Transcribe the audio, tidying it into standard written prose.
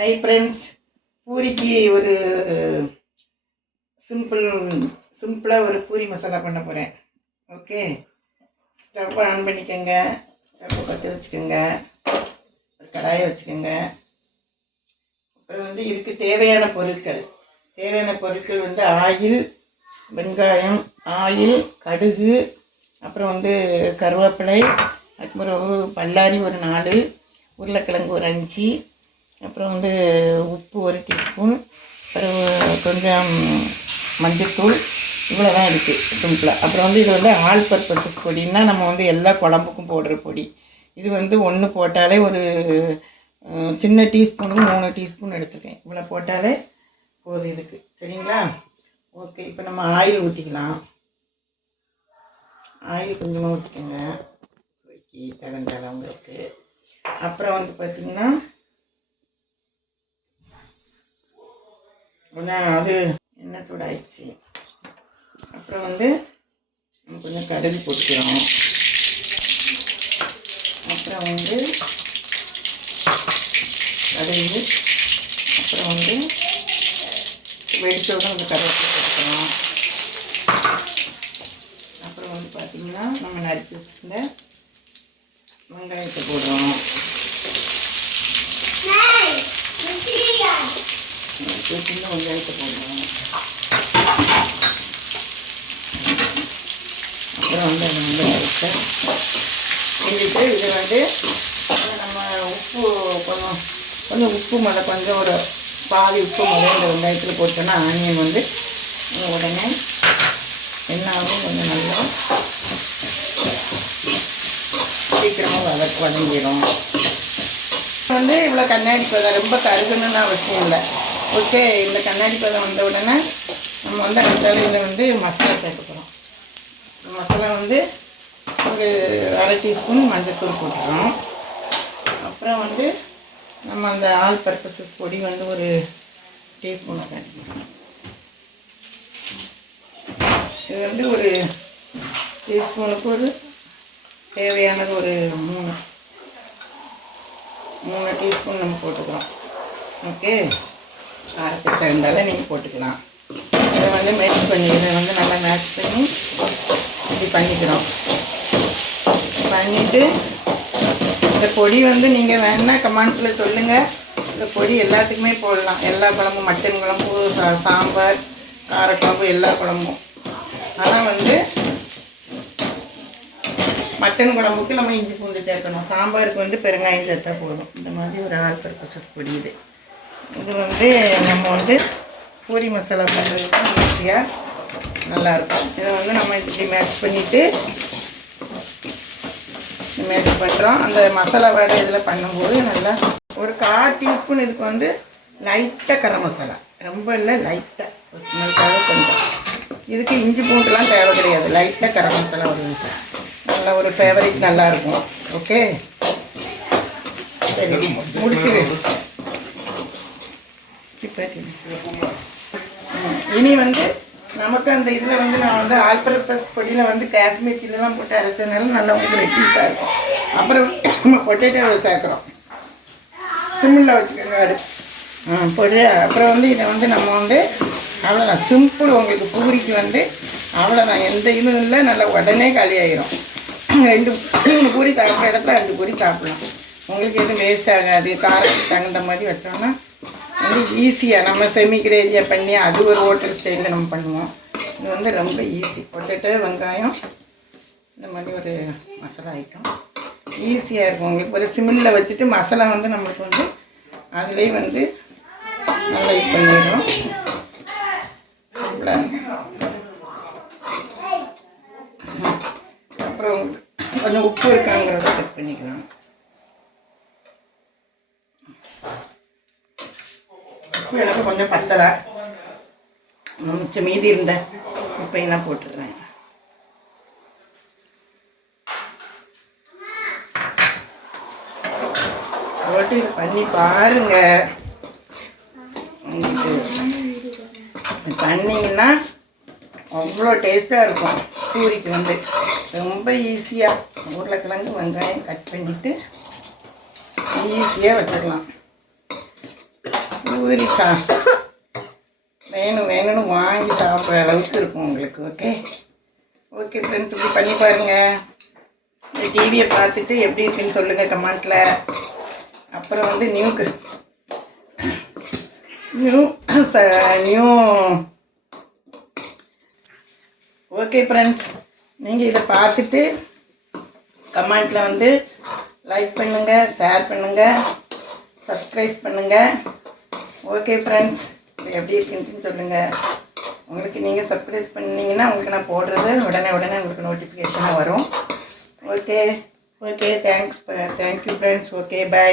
Hi friends, பூரிக்கு ஒரு சிம்பிளாக ஒரு பூரி மசாலா பண்ண போகிறேன். ஓகே, ஸ்டவ் ஆன் பண்ணிக்கோங்க. ஸ்டவ் பற்ற வச்சுக்கோங்க. ஒரு கடாயை வச்சுக்கோங்க. அப்புறம் இதுக்கு தேவையான பொருட்கள் ஆயில், வெங்காயம், ஆயில், கடுகு, அப்புறம் கருவேப்பிலை, அதுக்கப்புறம் பல்லாரி ஒரு 4, உருளைக்கிழங்கு ஒரு 5, அப்புறம் உப்பு ஒரு டீஸ்பூன், அப்புறம் கொஞ்சம் மஞ்சத்தூள். இவ்வளோ தான் இருக்குது சிம்பிளாக. அப்புறம் இது ஆல் பர்பஸ் பொடின்னா நம்ம எல்லா குழம்புக்கும் போடுற பொடி. இது 1 போட்டாலே ஒரு சின்ன டீஸ்பூனுக்கு 3 டீஸ்பூன் எடுத்துக்கேன். இவ்வளோ போட்டாலே போதும் இதுக்கு. சரிங்களா? ஓகே, இப்போ நம்ம ஆயில் ஊற்றிக்கலாம். ஆயில் கொஞ்சமாக ஊற்றிக்கோங்க, தகுந்த அளவுங்களுக்கு. அப்புறம் பார்த்திங்கன்னா அது எண்ணெய் சூடாயிடுச்சு. அப்புறம் நம்ம கொஞ்சம் கடுகு போட்டுக்கிறோம். அப்புறம் கடுகு, அப்புறம் வெடிச்சோட கருவேப்பிலை போட்டுக்கிறோம். அப்புறம் பார்த்திங்கன்னா நம்ம நறுக்கி வச்சுருந்த வெங்காயத்தை போடுறோம். வெங்காயத்தை போடுறோம். அப்புறம் அதை செஞ்சுட்டு இது நம்ம உப்பு கொஞ்சம் உப்பு மேலே கொஞ்சம் ஒரு பாதி உப்பு மேலே இந்த வெங்காயத்தில் போட்டோன்னா ஆனியன் உடனே எண்ணாவும் கொஞ்சம் நல்லா சீக்கிரமாக வதங்கிடும். இவ்வளோ கண்ணாடி பதம், ரொம்ப கருகணுன்னு அவசியம் இல்லை. ஓகே, இந்த கண்ணாடி பதம் வந்த உடனே நம்ம மசாலையில் மசாலா சேர்த்துக்கிறோம். மசாலா ஒரு அரை டீஸ்பூன் மஞ்சத்தூள் போட்டுக்கிறோம். அப்புறம் நம்ம அந்த ஆல் பர்பஸ் பொடி ஒரு டீஸ்பூன் சேர்த்துக்கிறோம். இது ஒரு டீஸ்பூனுக்கு ஒரு தேவையானது ஒரு 3 டீஸ்பூன் நம்ம போட்டுக்கிறோம். ஓகே, காரத்துக்கு தகுந்தால நீங்கள் போட்டுக்கலாம். இதை மேட்ச் பண்ணி நல்லா மேட்ச் பண்ணி இப்படி பண்ணிக்கிறோம். பண்ணிவிட்டு இந்த பொடி நீங்கள் வேணுன்னா கமெண்ட்ஸில் சொல்லுங்கள். இந்த பொடி எல்லாத்துக்குமே போடலாம். எல்லா குழம்பும், மட்டன் குழம்பு, சாம்பார், காரக்குழம்பு, எல்லா குழம்பும். ஆனால் மட்டன் குழம்புக்கு நம்ம இஞ்சி பூண்டு சேர்க்கணும். சாம்பாருக்கு பெருங்காயம் சேர்த்தா போதும். இந்த மாதிரி ஒரு ஆல் பர்பஸ் பொடி இது. நம்ம பூரி மசாலா பண்ணுறதுக்கு ஈஸியாக நல்லாயிருக்கும். இதை நம்ம இப்படி மேட்ச் பண்ணிவிட்டு மேட்ச் பண்ணுறோம். அந்த மசாலா வடை இதில் பண்ணும்போது நல்லா ஒரு 1/4 டீஸ்பூன் இதுக்கு லைட்டாக கரம் மசாலா, ரொம்ப இல்லை, லைட்டாக ஸ்மெல்க்காக கொஞ்சம். இதுக்கு இஞ்சி பூண்டுலாம் தேவை கிடையாது. லைட்டாக கரம் மசாலா ஒரு நல்ல ஒரு ஃபேவரட் நல்லாயிருக்கும். ஓகே, சரி, முடிச்சுடு. இனி நமக்கு அந்த இதில் நான் ஆல் பர்பஸ் பொடியில் காஷ்மீர் சில்லிலாம் போட்டு அரைச்சதுனால நல்லா ரெட்டிஸாக இருக்கும். அப்புறம் பொட்டேட்டோ சேர்க்குறோம். சிம்மில் வச்சுக்கோங்க பொடி. அப்புறம் இதை நம்ம அவ்வளோதான், சிம்பிள். உங்களுக்கு பூரிக்கு அவ்வளோதான், எந்த இதுவும் இல்லை. நல்லா உடனே காலியாகிடும். 2 பூரி சாப்பிட்ற இடத்துல 2 பூரி சாப்பிட்லாம். உங்களுக்கு எதுவும் வேஸ்ட் ஆகாது. காரத்துக்கு தகுந்த மாதிரி வச்சோம்னா ஈஸியாக நம்ம செமி கிரேவியாக பண்ணி அது ஒரு ஹோட்டல் ஸ்டைலில் நம்ம பண்ணுவோம். இது ரொம்ப ஈஸி. பொட்டேட்டோ, வெங்காயம், இந்த மாதிரி ஒரு மசாலா ஐட்டம் ஈஸியாக இருக்கும். உங்களுக்கு ஒரு சிம்மில் வச்சுட்டு மசாலா நம்மளுக்கு அதுலேயே நல்லா இது பண்ணிடுறோம். அப்புறம் கொஞ்சம் உப்பு இருக்காங்கிறத செக் பண்ணிக்கலாம். உப்பு எனக்கு கொஞ்சம் பத்தலை, மிச்சம் மீதி இருந்த உப்பையெல்லாம் போட்டுடுறேன். போட்டு இது பண்ணி பாருங்கள். உங்களுக்கு பண்ணிங்கன்னா அவ்வளோ டேஸ்ட்டாக இருக்கும். பூரிக்கு ரொம்ப ஈஸியாக உருளைக்கிழங்கு, வெங்காயம் கட் பண்ணிவிட்டு ஈஸியாக வச்சிடலாம். பூரி வேணும்னு வாங்கி சாப்பிட்ற அளவுக்கு இருக்கும் உங்களுக்கு. ஓகே ஓகே ஃப்ரெண்ட்ஸ், இப்படி பண்ணி பாருங்கள். இந்த டிவியை பார்த்துட்டு எப்படி இருக்குன்னு சொல்லுங்கள் கமெண்ட்டில். அப்புறம் வந்து நியூ ஓகே ஃப்ரெண்ட்ஸ், நீங்கள் இதை பார்த்துட்டு கமெண்ட்டில் வந்து லைக் பண்ணுங்கள், ஷேர் பண்ணுங்கள், சப்ஸ்கிரைப் பண்ணுங்கள். ஓகே ஃப்ரெண்ட்ஸ், இது எப்படி இருக்குன்னு சொல்லுங்கள். உங்களுக்கு நீங்கள் சப்ஸ்கிரைப் பண்ணிங்கன்னா உங்களுக்கு நான் போடுறது உடனே உங்களுக்கு நோட்டிஃபிகேஷனாக வரும். Okay thank you friends. Okay bye.